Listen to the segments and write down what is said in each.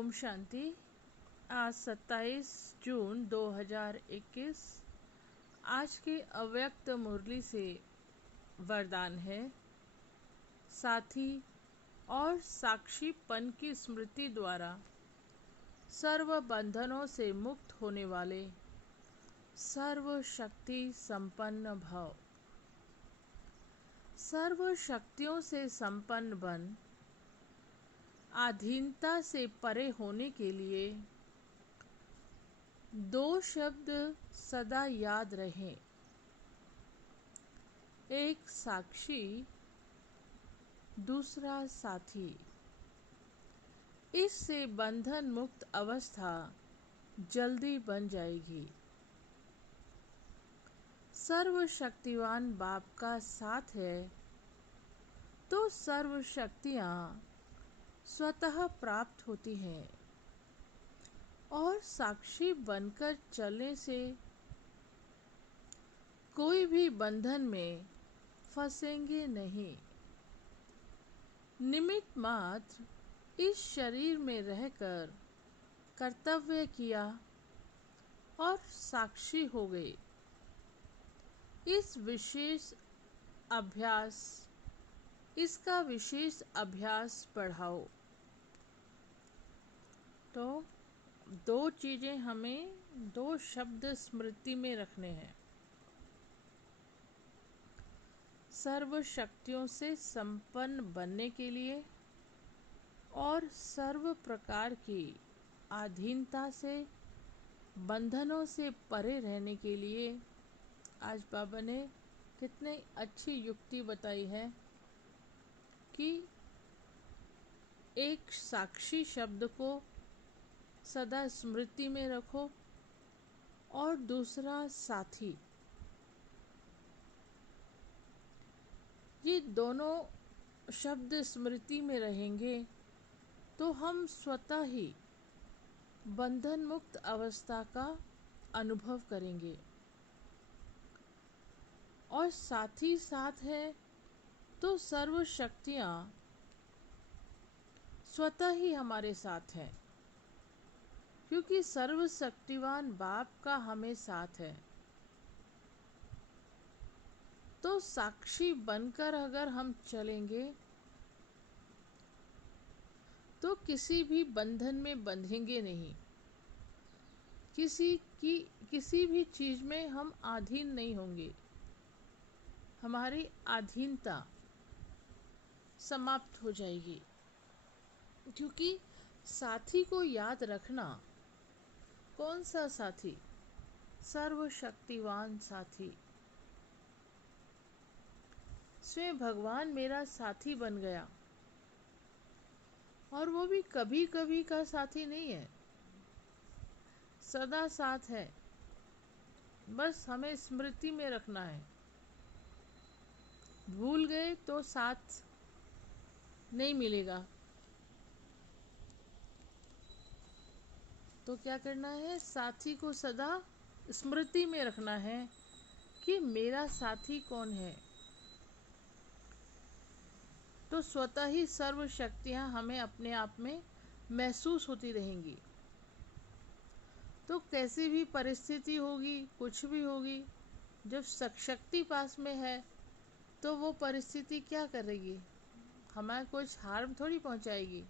ओम शांति। आज 27 जून 2021। आज के अव्यक्त मुरली से वरदान है, साथी और साक्षीपन की स्मृति द्वारा सर्व बंधनों से मुक्त होने वाले सर्व शक्ति संपन्न भव। सर्व शक्तियों से संपन्न बन अधीनता से परे होने के लिए दो शब्द सदा याद रहें, एक साक्षी, दूसरा साथी। इससे बंधन मुक्त अवस्था जल्दी बन जाएगी। सर्वशक्तिवान बाप का साथ है तो सर्व शक्तियाँ स्वतः प्राप्त होती हैं और साक्षी बनकर चलने से कोई भी बंधन में फंसेंगे नहीं। निमित्त मात्र इस शरीर में रहकर कर्तव्य किया और साक्षी हो गए। इसका विशेष अभ्यास बढ़ाओ। तो दो चीज़ें हमें, दो शब्द स्मृति में रखने हैं। सर्व शक्तियों से संपन्न बनने के लिए और सर्व प्रकार की अधीनता से, बंधनों से परे रहने के लिए आज बाबा ने कितनी अच्छी युक्ति बताई है कि एक साक्षी शब्द को सदा स्मृति में रखो और दूसरा साथी। ये दोनों शब्द स्मृति में रहेंगे तो हम स्वतः ही बंधन मुक्त अवस्था का अनुभव करेंगे। और साथी साथ है तो सर्व शक्तियाँ स्वतः ही हमारे साथ हैं, क्योंकि सर्वशक्तिवान बाप का हमें साथ है। तो साक्षी बनकर अगर हम चलेंगे तो किसी भी बंधन में बंधेंगे नहीं, किसी भी चीज़ में हम अधीन नहीं होंगे। हमारी अधीनता समाप्त हो जाएगी, क्योंकि साथी को याद रखना। कौन सा साथी? सर्वशक्तिवान साथी। स्वयं भगवान मेरा साथी बन गया, और वो भी कभी कभी का साथी नहीं है, सदा साथ है। बस हमें स्मृति में रखना है। भूल गए तो साथ नहीं मिलेगा। तो क्या करना है? साथी को सदा स्मृति में रखना है कि मेरा साथी कौन है। तो स्वतः ही सर्व शक्तियाँ हमें अपने आप में महसूस होती रहेंगी। तो कैसी भी परिस्थिति होगी, कुछ भी होगी, जब शक्ति पास में है तो वो परिस्थिति क्या करेगी? हमें कुछ हार्म थोड़ी पहुंचाएगी।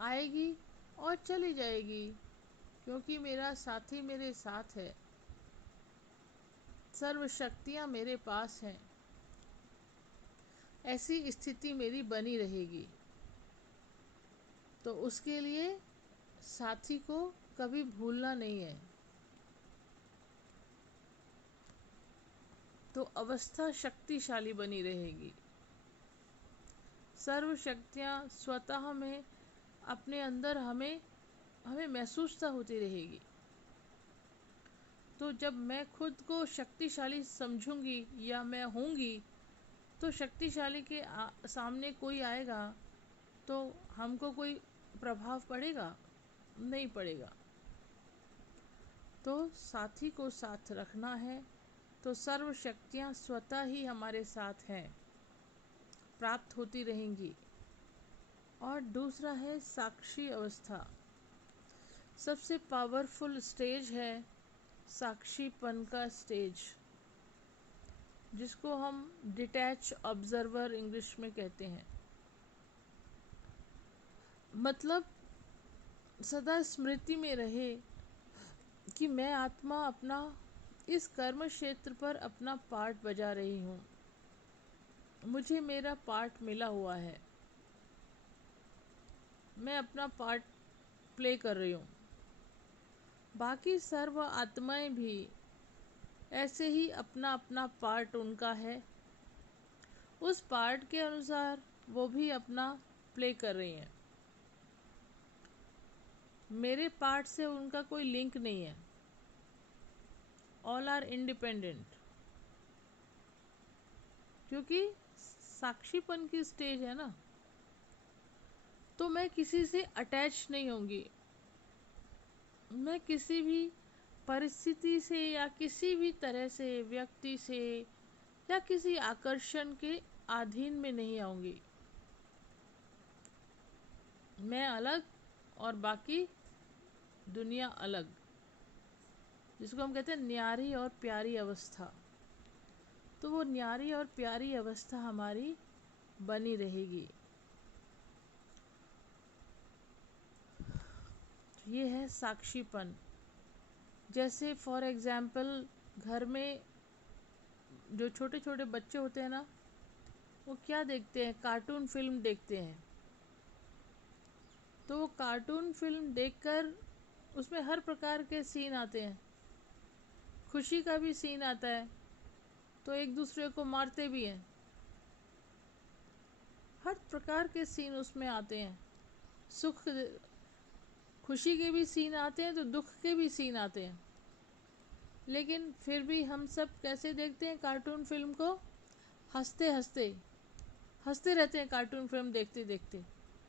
आएगी और चली जाएगी, क्योंकि मेरा साथी मेरे साथ है, सर्व शक्तियाँ मेरे पास हैं। ऐसी स्थिति मेरी बनी रहेगी। तो उसके लिए साथी को कभी भूलना नहीं है। तो अवस्था शक्तिशाली बनी रहेगी। सर्व शक्तियाँ स्वतः में अपने अंदर हमें महसूस होती रहेगी। तो जब मैं खुद को शक्तिशाली समझूंगी या मैं होंगी, तो शक्तिशाली के सामने कोई आएगा तो हमको कोई प्रभाव पड़ेगा? नहीं पड़ेगा। तो साथी को साथ रखना है तो सर्व शक्तियाँ स्वतः ही हमारे साथ हैं, प्राप्त होती रहेंगी। और दूसरा है साक्षी अवस्था। सबसे पावरफुल स्टेज है साक्षीपन का स्टेज, जिसको हम डिटैच ऑब्जर्वर इंग्लिश में कहते हैं। मतलब सदा स्मृति में रहे कि मैं आत्मा अपना इस कर्म क्षेत्र पर अपना पार्ट बजा रही हूँ, मुझे मेरा पार्ट मिला हुआ है, मैं अपना पार्ट प्ले कर रही हूँ। बाकी सर्व आत्माएं भी ऐसे ही अपना अपना पार्ट उनका है, उस पार्ट के अनुसार वो भी अपना प्ले कर रही हैं। मेरे पार्ट से उनका कोई लिंक नहीं है, ऑल आर इंडिपेंडेंट। क्योंकि साक्षीपन की स्टेज है ना, तो मैं किसी से अटैच नहीं होंगी, मैं किसी भी परिस्थिति से या किसी भी तरह से व्यक्ति से या किसी आकर्षण के अधीन में नहीं आऊंगी। मैं अलग और बाकी दुनिया अलग, जिसको हम कहते हैं न्यारी और प्यारी अवस्था। तो वो न्यारी और प्यारी अवस्था हमारी बनी रहेगी। ये है साक्षीपन। जैसे फॉर एग्जाम्पल घर में जो छोटे छोटे बच्चे होते हैं ना, वो क्या देखते हैं, कार्टून फिल्म देखते हैं। तो वो कार्टून फिल्म देखकर उसमें हर प्रकार के सीन आते हैं, खुशी का भी सीन आता है, तो एक दूसरे को मारते भी हैं, हर प्रकार के सीन उसमें आते हैं। खुशी के भी सीन आते हैं तो दुख के भी सीन आते हैं। लेकिन फिर भी हम सब कैसे देखते हैं कार्टून फिल्म को, हंसते हंसते हंसते रहते हैं कार्टून फिल्म देखते देखते,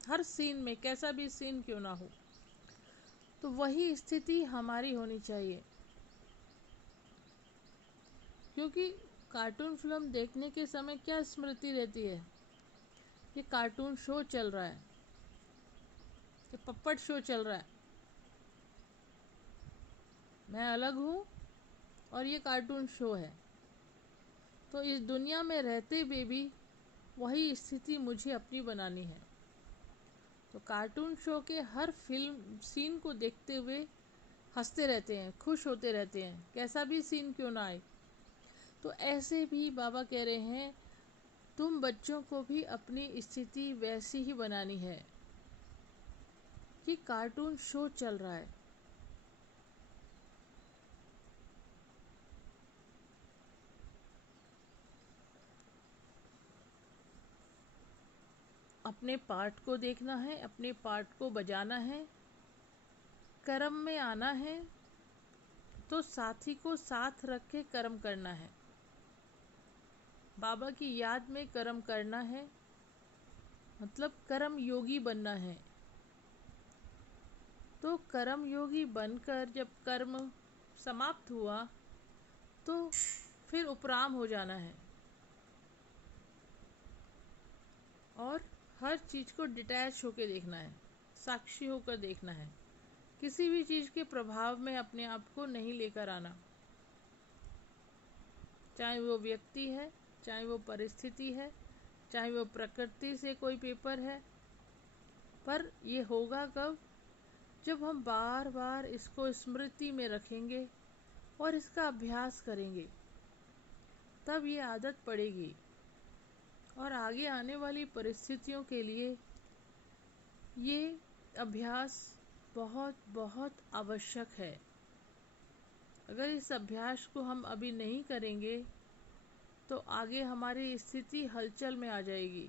हर सीन में, कैसा भी सीन क्यों ना हो। तो वही स्थिति हमारी होनी चाहिए। क्योंकि कार्टून फिल्म देखने के समय क्या स्मृति रहती है, ये कार्टून शो चल रहा है, ये पप्पट शो चल रहा है, मैं अलग हूँ और ये कार्टून शो है। तो इस दुनिया में रहते हुए भी वही स्थिति मुझे अपनी बनानी है। तो कार्टून शो के हर फिल्म सीन को देखते हुए हंसते रहते हैं, खुश होते रहते हैं, कैसा भी सीन क्यों ना आए। तो ऐसे भी बाबा कह रहे हैं, तुम बच्चों को भी अपनी स्थिति वैसी ही बनानी है कि कार्टून शो चल रहा है। अपने पार्ट को देखना है, अपने पार्ट को बजाना है, कर्म में आना है, तो साथी को साथ रख के कर्म करना है, बाबा की याद में कर्म करना है, मतलब कर्म योगी बनना है। तो कर्म योगी बनकर जब कर्म समाप्त हुआ तो फिर उपराम हो जाना है और हर चीज़ को डिटैच होकर देखना है, साक्षी होकर देखना है, किसी भी चीज़ के प्रभाव में अपने आप को नहीं लेकर आना। चाहे वो व्यक्ति है, चाहे वो परिस्थिति है, चाहे वो प्रकृति से कोई पेपर है, पर ये होगा कब, जब हम बार बार इसको स्मृति में रखेंगे और इसका अभ्यास करेंगे, तब ये आदत पड़ेगी। और आगे आने वाली परिस्थितियों के लिए ये अभ्यास बहुत बहुत आवश्यक है। अगर इस अभ्यास को हम अभी नहीं करेंगे तो आगे हमारी स्थिति हलचल में आ जाएगी,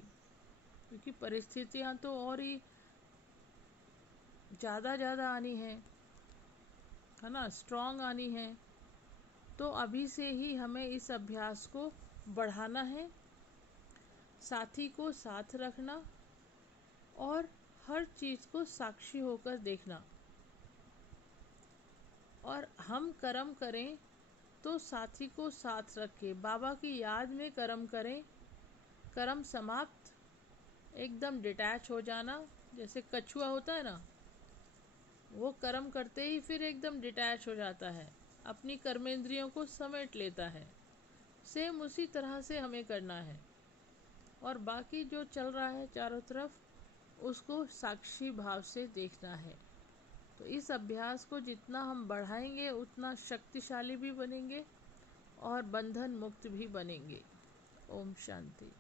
क्योंकि परिस्थितियां तो और ही ज़्यादा आनी है ना, स्ट्रॉन्ग आनी है। तो अभी से ही हमें इस अभ्यास को बढ़ाना है, साथी को साथ रखना और हर चीज़ को साक्षी होकर देखना। और हम कर्म करें तो साथी को साथ रखें, बाबा की याद में कर्म करें, कर्म समाप्त एकदम डिटैच हो जाना, जैसे कछुआ होता है ना, वो कर्म करते ही फिर एकदम डिटैच हो जाता है, अपनी कर्मेंद्रियों को समेट लेता है। सेम उसी तरह से हमें करना है। और बाकी जो चल रहा है चारों तरफ, उसको साक्षी भाव से देखना है। तो इस अभ्यास को जितना हम बढ़ाएंगे उतना शक्तिशाली भी बनेंगे और बंधन मुक्त भी बनेंगे। ओम शांति।